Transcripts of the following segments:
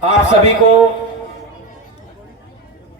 आप सभी को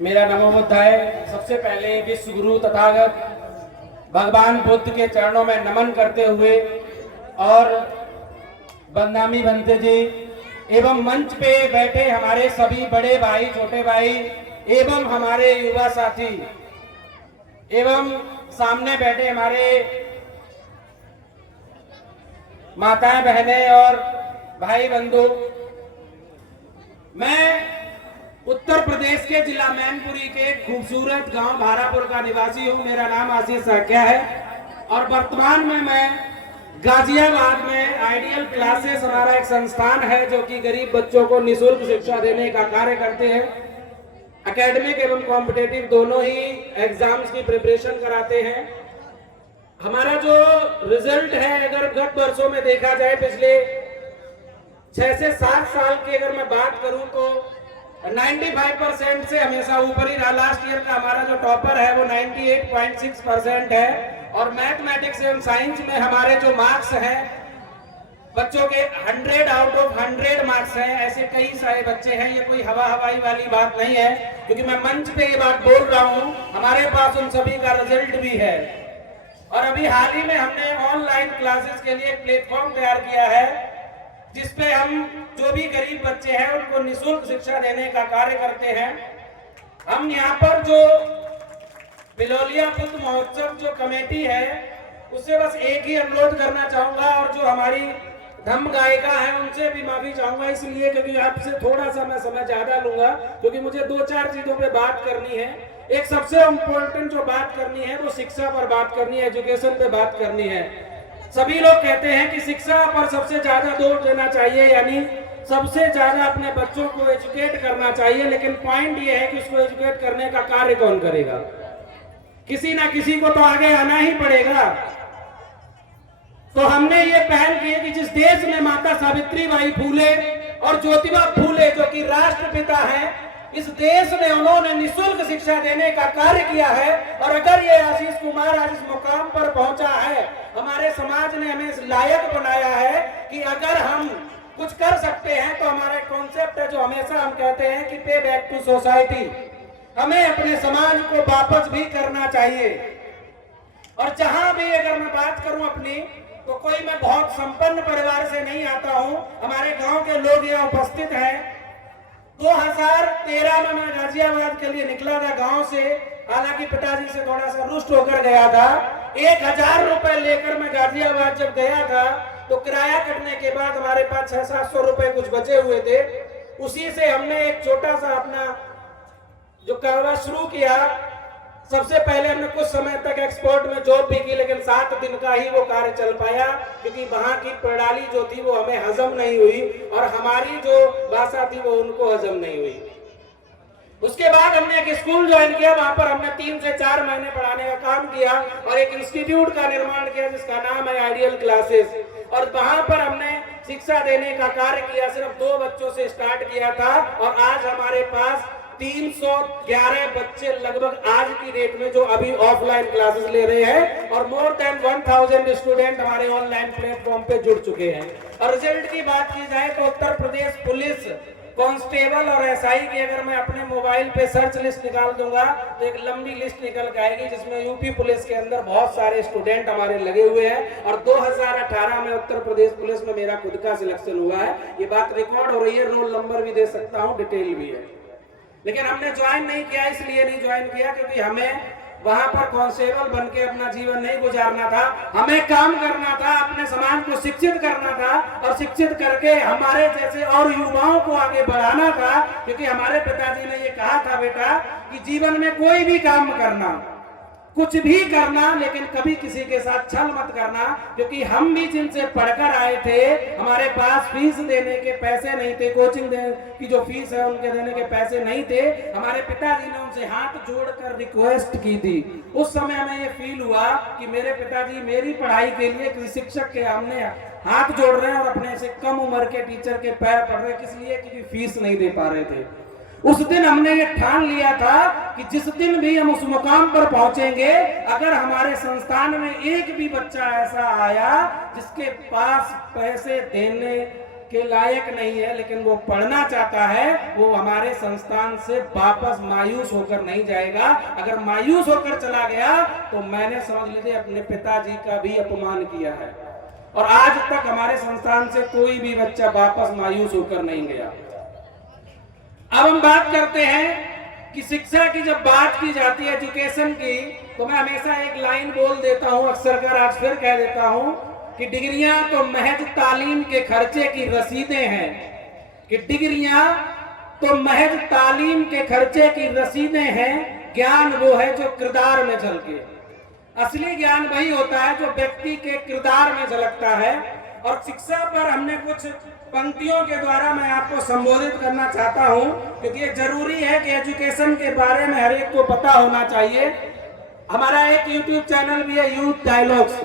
मेरा नमो बुद्धाय। सबसे पहले विश्व गुरु तथागत भगवान बुद्ध के चरणों में नमन करते हुए और बंदामी बनते जी एवं मंच पे बैठे हमारे सभी बड़े भाई, छोटे भाई एवं हमारे युवा साथी एवं सामने बैठे हमारे माताएं, बहनें और भाई बंधु, मैं उत्तर प्रदेश के जिला मैनपुरी के खूबसूरत गांव भारापुर का निवासी हूं। मेरा नाम आशीष साक्या है और वर्तमान में मैं गाजियाबाद में आइडियल क्लासेस हमारा एक संस्थान है जो कि गरीब बच्चों को निःशुल्क शिक्षा देने का कार्य करते हैं। एकेडमिक एवं कॉम्पिटिटिव दोनों ही एग्जाम्स की प्रिपरेशन कराते हैं। हमारा जो रिजल्ट है, अगर गत वर्षों में देखा जाए, पिछले 6 से 7 साल की अगर मैं बात करूं तो 95% से हमेशा ऊपर ही रहा। लास्ट ईयर का हमारा जो टॉपर है वो 98.6% है और मैथमेटिक्स एवं साइंस में हमारे जो मार्क्स हैं बच्चों के 100 आउट ऑफ 100 मार्क्स हैं। ऐसे कई सारे बच्चे हैं, ये कोई हवाई वाली बात नहीं है, क्योंकि मैं मंच पे ये बात बोल रहा हूँ, हमारे पास उन सभी का रिजल्ट भी है। और अभी हाल ही में हमने ऑनलाइन क्लासेस के लिए एक प्लेटफॉर्म तैयार किया है जिसपे हम जो भी गरीब बच्चे हैं उनको निःशुल्क शिक्षा देने का कार्य करते हैं। हम यहाँ पर जो बिलोलिया बुद्ध महोत्सव जो कमेटी है उससे बस एक ही अनुरोध करना चाहूंगा, और जो हमारी धम्म गायिका है उनसे भी माफी चाहूंगा, इसलिए क्योंकि आपसे थोड़ा सा मैं समय ज्यादा लूंगा, क्योंकि मुझे 2-4 चीजों पे बात करनी है। एक सबसे इम्पोर्टेंट जो बात करनी है वो शिक्षा पर बात करनी है, एजुकेशन पे बात करनी है। सभी लोग कहते हैं कि शिक्षा पर सबसे ज्यादा जोर देना चाहिए, यानी सबसे ज्यादा अपने बच्चों को एजुकेट करना चाहिए, लेकिन पॉइंट ये है कि उसको एजुकेट करने का कार्य कौन करेगा? किसी ना किसी को तो आगे आना ही पड़ेगा। तो हमने ये पहल की कि जिस देश में माता सावित्रीबाई फूले और ज्योतिबा फूले जो कि राष्ट्रपिता हैं, इस देश में उन्होंने निःशुल्क शिक्षा देने का कार्य किया है। और अगर ये आशीष कुमार आज इस मुकाम पर पहुंचा है, हमारे समाज ने हमें इस लायक बनाया है कि अगर हम कुछ कर सकते हैं तो हमारा कॉन्सेप्ट है जो हमेशा हम कहते हैं कि पे बैक टू सोसाइटी, हमें अपने समाज को वापस भी करना चाहिए। और जहां भी अगर मैं बात करूं अपनी, तो कोई मैं बहुत संपन्न परिवार से नहीं आता हूं, हमारे गांव के लोग यहाँ उपस्थित हैं। 2013 में मैं गाजियाबाद के लिए निकला था गांव से, हालांकि पिताजी से थोड़ा सा रुष्ट होकर गया था। 1000 रुपए लेकर मैं गाजियाबाद जब गया था तो किराया कटने के बाद हमारे पास 600-700 रुपए कुछ बचे हुए थे। उसी से हमने एक छोटा सा अपना जो कारोबार शुरू किया। सबसे पहले हमने कुछ समय तक एक्सपोर्ट में जॉब भी की, लेकिन 7 दिन का ही वो कार्य चल पाया, क्योंकि वहां की प्रणाली जो थी वो हमें हजम नहीं हुई और हमारी जो भाषा थी वो उनको हजम नहीं हुई। उसके बाद हमने एक स्कूल ज्वाइन किया, वहां पर हमने 3 से 4 महीने पढ़ाने का काम किया और एक इंस्टीट्यूट का निर्माण किया जिसका नाम है आइडियल क्लासेस। और वहां पर हमने शिक्षा देने का कार्य किया। सिर्फ 2 बच्चों से स्टार्ट किया था और आज हमारे पास 311 बच्चे लगभग आज की डेट में जो अभी ऑफलाइन क्लासेस ले रहे हैं, और मोर देन 1000 स्टूडेंट हमारे ऑनलाइन प्लेटफॉर्म पे जुड़ चुके हैं। और रिजल्ट की बात की जाए तो उत्तर प्रदेश पुलिस कांस्टेबल और एसआई की अगर मैं अपने मोबाइल पे सर्च लिस्ट निकाल दूंगा तो एक लंबी लिस्ट निकल के आएगी, जिसमें यूपी पुलिस के अंदर बहुत सारे स्टूडेंट हमारे लगे हुए हैं। और 2018 में उत्तर प्रदेश पुलिस में मेरा खुद का सिलेक्शन हुआ है। ये बात रिकॉर्ड हो रही है, रोल नंबर भी दे सकता हूँ, डिटेल भी है। लेकिन हमने ज्वाइन नहीं किया, इसलिए नहीं ज्वाइन किया क्योंकि हमें वहां पर कांस्टेबल बन के अपना जीवन नहीं गुजारना था। हमें काम करना था, अपने समाज को शिक्षित करना था और शिक्षित करके हमारे जैसे और युवाओं को आगे बढ़ाना था। क्योंकि हमारे पिताजी ने ये कहा था, बेटा कि जीवन में कोई भी काम करना, कुछ भी करना, लेकिन कभी किसी के साथ छल मत करना। क्योंकि हम भी जिनसे पढ़कर आए थे, हमारे पास फीस देने के पैसे नहीं थे, कोचिंग की जो फीस है उनके देने के पैसे नहीं थे। हमारे पिताजी ने उनसे हाथ जोड़कर रिक्वेस्ट की थी। उस समय हमें ये फील हुआ कि मेरे पिताजी मेरी पढ़ाई के लिए किसी शिक्षक के सामने हाथ जोड़ रहे हैं और अपने से कम उम्र के टीचर के पैर पड़ रहे हैं, किस लिए? क्योंकि फीस नहीं दे पा रहे थे। उस दिन हमने ये ठान लिया था कि जिस दिन भी हम उस मुकाम पर पहुंचेंगे, अगर हमारे संस्थान में एक भी बच्चा ऐसा आया जिसके पास पैसे देने के लायक नहीं है, लेकिन वो पढ़ना चाहता है, वो हमारे संस्थान से वापस मायूस होकर नहीं जाएगा। अगर मायूस होकर चला गया तो मैंने समझ लीजिए अपने पिताजी का भी अपमान किया है। और आज तक हमारे संस्थान से कोई भी बच्चा वापस मायूस होकर नहीं गया। अब हम बात करते हैं कि शिक्षा की जब बात की जाती है, एजुकेशन की, तो मैं हमेशा एक लाइन बोल देता हूं, अक्सर कर आज फिर कह देता हूं कि डिग्रियां तो महज तालीम के खर्चे की रसीदें हैं, कि डिग्रियां तो महज तालीम के खर्चे की रसीदें हैं, ज्ञान वो है जो किरदार में झलके। असली ज्ञान वही होता है जो व्यक्ति के किरदार में झलकता है। और शिक्षा पर हमने कुछ पंक्तियों के द्वारा मैं आपको संबोधित करना चाहता हूं, क्योंकि ये जरूरी है कि एजुकेशन के बारे में हर एक को पता होना चाहिए। हमारा एक YouTube चैनल भी है, यूथ डायलॉग्स,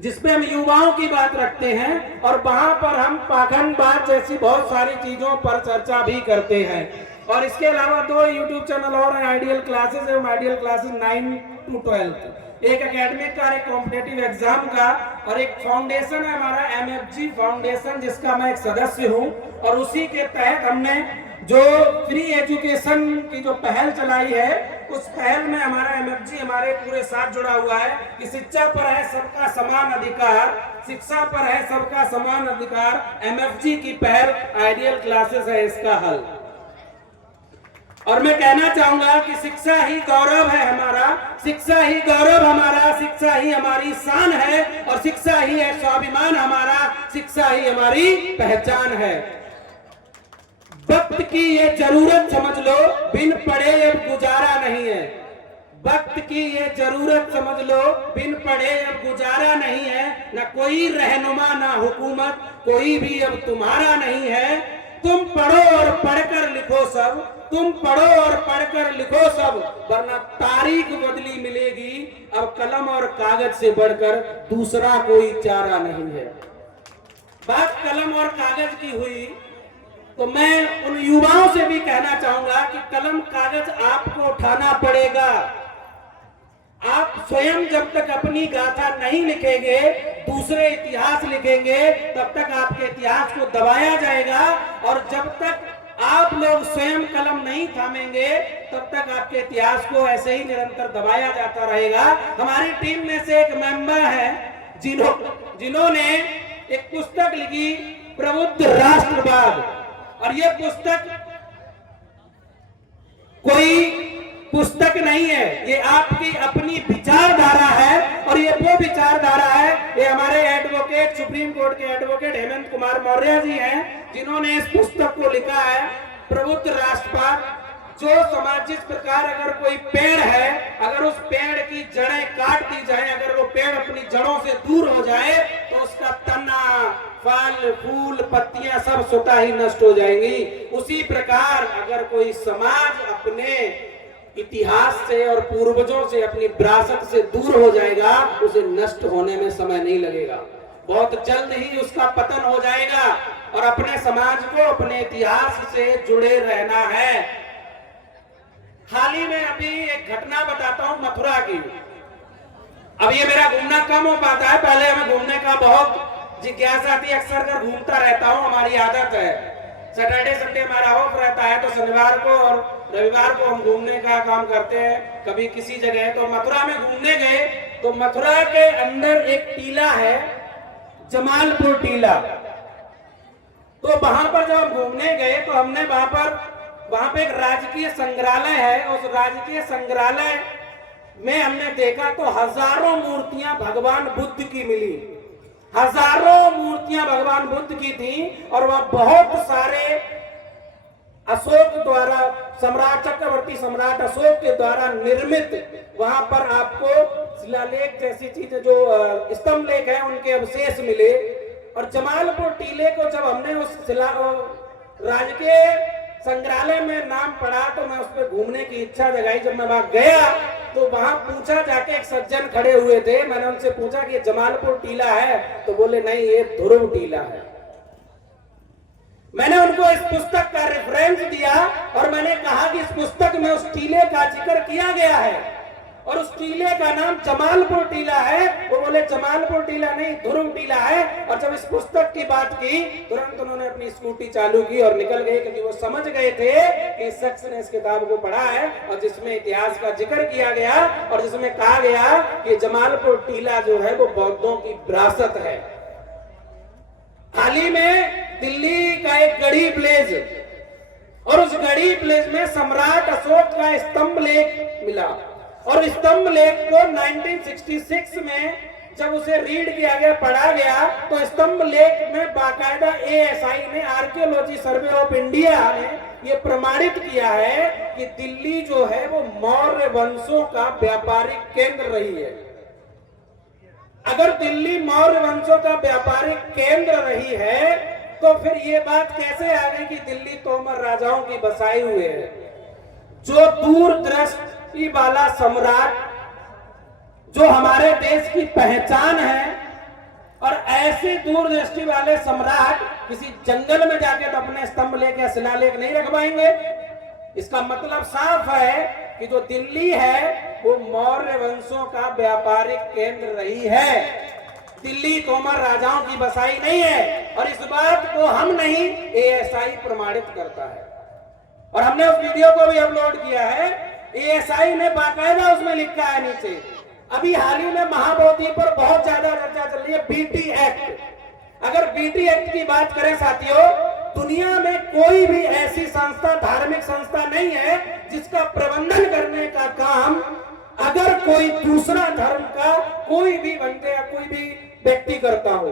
जिसमें हम युवाओं की बात रखते हैं और वहां पर हम पाखंडबाज जैसी बहुत सारी चीजों पर चर्चा भी करते हैं। और इसके अलावा 2 YouTube चैनल और हैं, आइडियल क्लासेस एवं आइडियल क्लासेस 9 to 12, एक एकेडमिक का, एक कॉम्पिटेटिव एग्जाम का, और एक फाउंडेशन है हमारा MFG फाउंडेशन, जिसका मैं एक सदस्य हूं। और उसी के तहत हमने जो फ्री एजुकेशन की जो पहल चलाई है, उस पहल में हमारा MFG हमारे पूरे साथ जुड़ा हुआ है कि शिक्षा पर है सबका समान अधिकार, शिक्षा पर है सबका समान अधिकार। MFG की पहल आइडियल क्लासेस है इसका हल। और मैं कहना चाहूंगा कि शिक्षा ही गौरव है हमारा, शिक्षा ही गौरव हमारा, शिक्षा ही हमारी शान है, और शिक्षा ही है स्वाभिमान हमारा, शिक्षा ही हमारी पहचान है। वक्त की ये जरूरत समझ लो, बिन पढ़े अब गुजारा नहीं है। वक्त की ये जरूरत समझ लो, बिन पढ़े अब गुजारा नहीं है। ना कोई रहनुमा ना हुकूमत, कोई भी अब तुम्हारा नहीं है। तुम पढ़ो और पढ़कर लिखो सब, तुम पढ़ो और पढ़कर लिखो सब, वरना तारीख बदली मिलेगी। अब कलम और कागज से बढ़कर दूसरा कोई चारा नहीं है। बात कलम और कागज की हुई, तो मैं उन युवाओं से भी कहना चाहूंगा कि कलम कागज आपको उठाना पड़ेगा। आप स्वयं जब तक अपनी गाथा नहीं लिखेंगे, दूसरे इतिहास लिखेंगे, तब तक आपके इतिहास को दबाया जाएगा। और जब तक आप लोग स्वयं कलम नहीं थामेंगे, तब तक आपके इतिहास को ऐसे ही निरंतर दबाया जाता रहेगा। हमारी टीम में से एक मेंबर है जिन्होंने एक पुस्तक लिखी, प्रबुद्ध राष्ट्रवाद। और ये पुस्तक कोई पुस्तक नहीं है, ये आपकी अपनी विचारधारा है। और ये वो विचारधारा है, ये हमारे एडवोकेट, सुप्रीम कोर्ट के एडवोकेट हेमंत कुमार मौर्य जी हैं, जिन्होंने इस पुस्तक को लिखा है, प्रबुद्ध राष्ट्रवाद। जो समाज, जिस प्रकार अगर कोई पेड़ है, अगर उस पेड़ की जड़ें काट दी जाए, अगर वो पेड़ अपनी जड़ों से दूर हो जाए, तो उसका तना, फल, फूल, पत्तियां सब स्वतः ही नष्ट हो जाएंगी। उसी प्रकार अगर कोई समाज अपने इतिहास से और पूर्वजों से, अपनी विरासत से दूर हो जाएगा, उसे नष्ट होने में समय नहीं लगेगा, बहुत जल्द ही उसका पतन हो जाएगा। और अपने समाज को अपने इतिहास से जुड़े रहना है। हाल ही में अभी एक घटना बताता हूं मथुरा की। अब ये मेरा घूमना कम हो पाता है, पहले हमें घूमने का बहुत जिज्ञासा थी, अक्सर कर घूमता रहता हूं, हमारी आदत है। सैटरडे संडे हमारा ऑफ रहता है, तो शनिवार को और रविवार को हम घूमने का काम करते हैं, कभी किसी जगह। तो मथुरा में घूमने गए, तो मथुरा के अंदर एक टीला है, जमालपुर टीला। तो वहां पर जब हम घूमने गए, तो हमने वहां पे एक राजकीय संग्रहालय है। उस राजकीय संग्रहालय में हमने देखा तो हजारों मूर्तियां भगवान बुद्ध की मिली, हजारों मूर्तियां भगवान बुद्ध की थी। और वह बहुत सारे अशोक द्वारा, सम्राट, चक्रवर्ती सम्राट अशोक के द्वारा निर्मित, वहां पर आपको शिलालेख जैसी चीजें, जो स्तंभ लेख है, उनके अवशेष मिले। और जमालपुर टीले को जब हमने उस राजकीय संग्रहालय में नाम पढ़ा, तो मैं उस पर घूमने की इच्छा जगाई। जब मैं वहां गया, तो वहां पूछा जाके, एक सज्जन खड़े हुए थे, मैंने उनसे पूछा कि ये जमालपुर टीला है? तो बोले नहीं, ये ध्रुव टीला है। मैंने उनको इस पुस्तक का रेफरेंस दिया और मैंने कहा कि इस पुस्तक में उस टीले का जिक्र किया गया है। और उस टीले का नाम जमालपुर टीला है। वो बोले जमालपुर टीला नहीं, ध्रुव टीला है। और जब इस पुस्तक की बात की, तुरंत उन्होंने अपनी स्कूटी चालू की और निकल गए, क्योंकि वो समझ गए थे कि इस शख्स ने इस किताब को पढ़ा है और जिसमें इतिहास का जिक्र किया गया और जिसमें कहा गया कि जमालपुर टीला जो है वो बौद्धों की विरासत है। हाल ही में दिल्ली का एक गढ़ी प्लेस, और उस गढ़ी प्लेस में सम्राट अशोक का स्तंभ लेख मिला। और स्तंभ लेख को 1966 में जब उसे रीड किया गया, पढ़ा गया, तो स्तंभ लेख में बाकायदा एएसआई ने, आर्कियोलॉजी सर्वे ऑफ इंडिया ने ये प्रमाणित किया है कि दिल्ली जो है वो मौर्य वंशों का व्यापारिक केंद्र रही है। अगर दिल्ली मौर्य वंशों का व्यापारिक केंद्र रही है तो फिर ये बात कैसे आ गई कि दिल्ली तोमर राजाओं की बसाई हुई है। जो दूरदृष्टि वाला सम्राट, जो हमारे देश की पहचान है, और ऐसे दूरदृष्टि वाले सम्राट किसी जंगल में जाके तो अपने स्तंभ लेख या शिलालेख नहीं रखवाएंगे। इसका मतलब साफ है कि जो दिल्ली है वो मौर्य वंशों का व्यापारिक केंद्र रही है। दिल्ली तोमर राजाओं की बसाई नहीं है, और इस बात को हम नहीं, एएसआई प्रमाणित करता है। और हमने उस वीडियो को भी अपलोड किया है। एएसआई ने बाकायदा उसमें लिखा है नीचे। अभी हाल ही में महाबोधि पर बहुत ज्यादा चर्चा चल रही है, बीटी एक्ट। अगर बीटी एक्ट की बात करें साथियों, दुनिया में कोई भी ऐसी संस्था, धार्मिक संस्था नहीं है जिसका प्रबंधन करने का काम अगर कोई दूसरा धर्म का कोई भी बंदे या कोई भी व्यक्ति करता हो।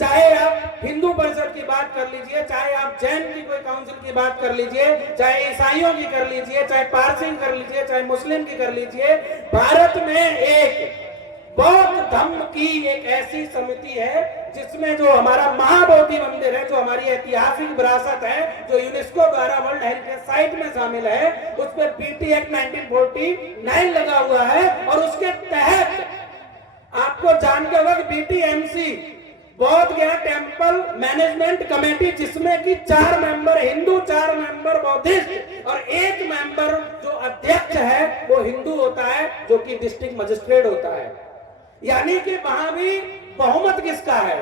चाहे आप हिंदू परिषद की बात कर लीजिए, चाहे आप जैन की कोई काउंसिल की बात कर लीजिए, चाहे ईसाइयों की कर लीजिए, चाहे पारसी की कर लीजिए, चाहे मुस्लिम की कर लीजिए, भारत में एक बौद्ध धर्म की एक ऐसी समिति है जिसमें जो हमारा महाबोधि मंदिर है, जो हमारी ऐतिहासिक विरासत है, जो यूनेस्को द्वारा वर्ल्ड हेरिटेज साइट में शामिल है, उस पर बीटी एक्ट 1949 लगा हुआ है। और उसके तहत आपको जान के होगा कि बीटीएमसी, बौद्ध गया टेम्पल मैनेजमेंट कमेटी, जिसमें कि 4 मेंबर हिंदू, 4 मेंबर बौद्धिस्ट और 1 मेंबर जो अध्यक्ष है वो हिंदू होता है, जो कि डिस्ट्रिक्ट मजिस्ट्रेट होता है। यानी कि वहां भी बहुमत किसका है।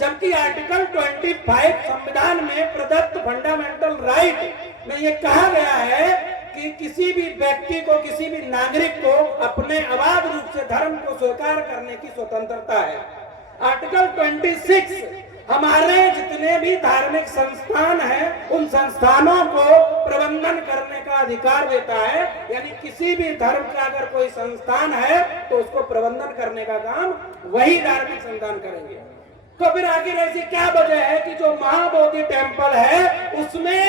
जबकि आर्टिकल 25 संविधान में प्रदत्त फंडामेंटल राइट में यह कहा गया है कि किसी भी व्यक्ति को, किसी भी नागरिक को अपने अबाध रूप से धर्म को स्वीकार करने की स्वतंत्रता है। आर्टिकल 26 हमारे जितने भी धार्मिक संस्थान हैं उन संस्थानों को प्रबंधन करने का अधिकार देता है। यानी किसी भी धर्म का अगर कोई संस्थान है तो उसको प्रबंधन करने का काम वही धार्मिक संस्थान करेंगे। तो फिर आखिर ऐसी क्या वजह है कि जो महाबोधि टेम्पल है उसमें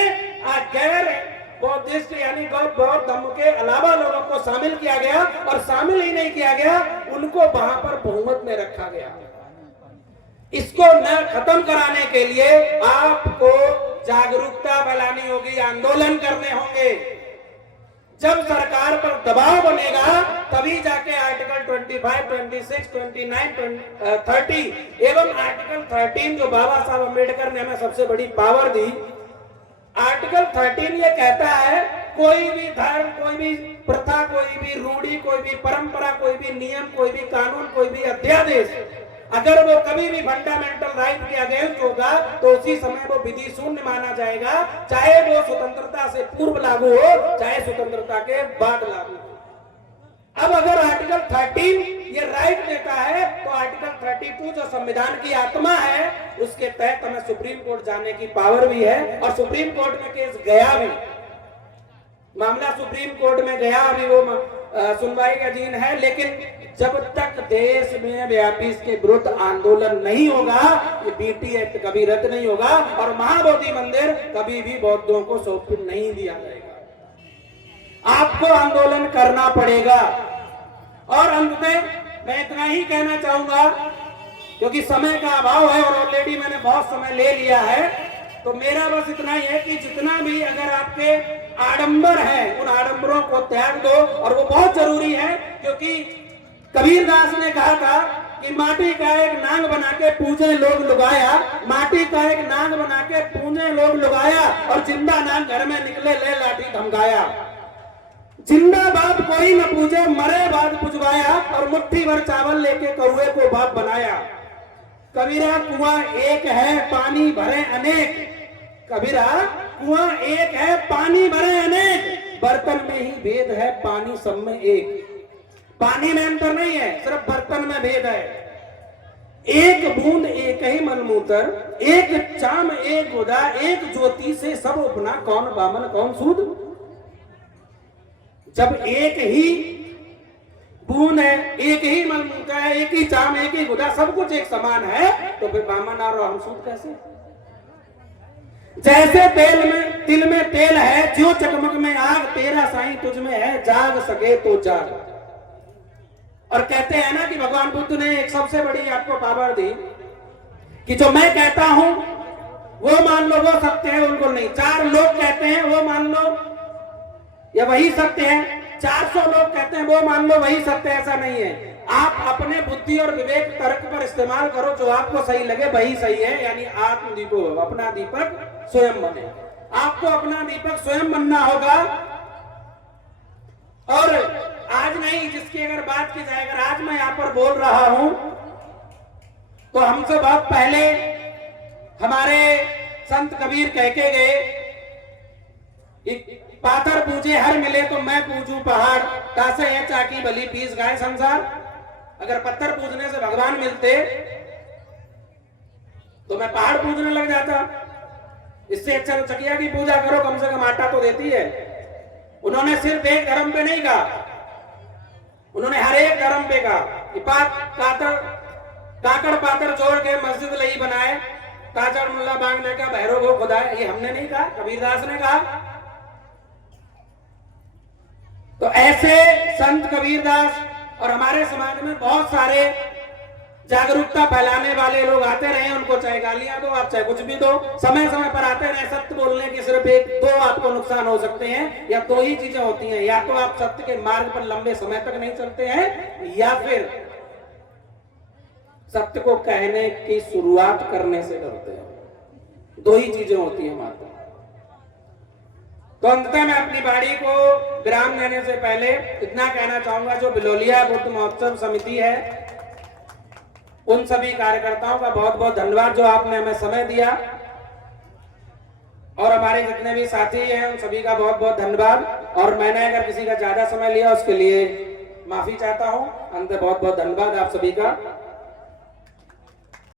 गैर बौद्धिस्ट यानी बौद्ध धर्म के अलावा लोगों को शामिल किया गया, और शामिल ही नहीं किया गया, उनको वहां पर बहुमत में रखा गया। इसको न खत्म कराने के लिए आपको जागरूकता फैलानी होगी, आंदोलन करने होंगे। जब सरकार पर दबाव बनेगा तभी जाके आर्टिकल 25, 26, 29, 30 एवं आर्टिकल 13 जो बाबा साहब अम्बेडकर ने हमें सबसे बड़ी पावर दी, आर्टिकल 13 ये कहता है कोई भी धर्म, कोई भी प्रथा, कोई भी रूढ़ी, कोई भी परंपरा, कोई भी नियम, कोई भी कानून, कोई भी अध्यादेश अगर वो कभी भी फंडामेंटल राइट के अगेंस्ट होगा तो उसी समय वो विधि शून्य माना जाएगा, चाहे वो स्वतंत्रता से पूर्व लागू हो, चाहे स्वतंत्रता के बाद लागू हो। अब अगर आर्टिकल 13 ये राइट देता है तो आर्टिकल 32 जो संविधान की आत्मा है उसके तहत हमें सुप्रीम कोर्ट जाने की पावर भी है, और सुप्रीम कोर्ट में केस गया भी, मामला सुप्रीम कोर्ट में गया, अभी वो सुनवाई का अधीन है। लेकिन जब तक देश में व्यापी इसके विरुद्ध आंदोलन नहीं होगा ये बीटी एक्ट कभी रद्द नहीं होगा, और महाबोधि मंदिर कभी भी बौद्धों को सौंप नहीं दिया जाएगा। आपको आंदोलन करना पड़ेगा। और अंत में मैं इतना ही कहना चाहूंगा, क्योंकि समय का अभाव है और ऑलरेडी मैंने बहुत समय ले लिया है, तो मेरा बस इतना ही है कि जितना भी अगर आपके आडंबर है उन आडंबरों को त्याग दो, और वो बहुत जरूरी है। क्योंकि कबीरदास ने कहा था कि माटी का एक नांग बना के पूजे लोग लुगाया, माटी का एक नांग बना के पूजे लोग लुगाया, और जिंदा नांग घर में निकले ले लाठी धमकाया। जिंदाबाद कोई न पूजे, मरे बाद पुजवाया, और मुट्ठी भर चावल लेके कौए को बाप बनाया। कबीरा कुआं एक है पानी भरे अनेक, कबीरा कुआं एक है पानी भरे अनेक, बर्तन में ही भेद है पानी सब में एक। पानी में अंतर नहीं है, सिर्फ बर्तन में भेद है। एक बूंद एक ही मलमूत्र, एक चाम एक गुदा, एक ज्योति से सब उपना, कौन बामन कौन सूद। जब एक ही बूंद है, एक ही मलमूत्र है, एक ही चाम एक ही गुदा, सब कुछ एक समान है, तो फिर बामन और हम सूद कैसे। जैसे तिल में तेल है, जो चकमक में आग, तेरा साईं तुझ में है, जाग सके तो जाग। और कहते हैं ना कि भगवान बुद्ध ने एक सबसे बड़ी आपको पावर दी कि जो मैं कहता हूं वो मान लो, वो सत्य है, उनको नहीं। 4 लोग कहते हैं वो मान लो, या वही सत्य है। 400 लोग कहते हैं वो मान लो, वही सत्य। ऐसा नहीं है। आप अपने बुद्धि और विवेक तर्क पर इस्तेमाल करो, जो आपको सही लगे वही सही है। यानी आत्मदीपो, अपना दीपक स्वयं बने। आपको अपना दीपक स्वयं बनना होगा। और आज नहीं, जिसकी अगर बात की जाए, अगर आज मैं यहाँ पर बोल रहा हूं तो हमसे बहुत पहले हमारे संत कबीर कह के गए, पाथर पूजे हर मिले तो मैं पूजू पहाड़, तासे है चाकी बली पीस गाय संसार। अगर पत्थर पूजने से भगवान मिलते तो मैं पहाड़ पूजने लग जाता। इससे अच्छा तो चकिया की पूजा करो, कम से कम आटा तो देती है। उन्होंने सिर्फ एक धर्म पे नहीं कहा, उन्होंने हर एक धर्म पे कहा। काकड़ पातर जोड़ के मस्जिद लई बनाए, ताजड़ मुल्ला बांग ने कहा भैरव को खुदा है। ये हमने नहीं कहा, कबीरदास ने कहा। तो ऐसे संत कबीरदास और हमारे समाज में बहुत सारे जागरूकता फैलाने वाले लोग आते रहे। उनको चाहे गालियां दो आप, चाहे कुछ भी दो, समय समय पर आते रहे। सत्य बोलने की सिर्फ एक दो आपको नुकसान हो सकते हैं, या दो ही चीजें होती हैं। या तो आप सत्य के मार्ग पर लंबे समय तक नहीं चलते हैं, या फिर सत्य को कहने की शुरुआत करने से डरते हैं। दो ही चीजें होती हैं मात्र। तो अंततः मैं अपनी वाणी को विराम देने से पहले इतना कहना चाहूंगा, जो बिलोलिया बुद्ध महोत्सव समिति है उन सभी कार्यकर्ताओं का बहुत बहुत धन्यवाद, जो आपने हमें समय दिया। और हमारे जितने भी साथी हैं उन सभी का बहुत बहुत धन्यवाद। और मैंने अगर किसी का ज्यादा समय लिया उसके लिए माफी चाहता हूं। अंत बहुत बहुत धन्यवाद आप सभी का।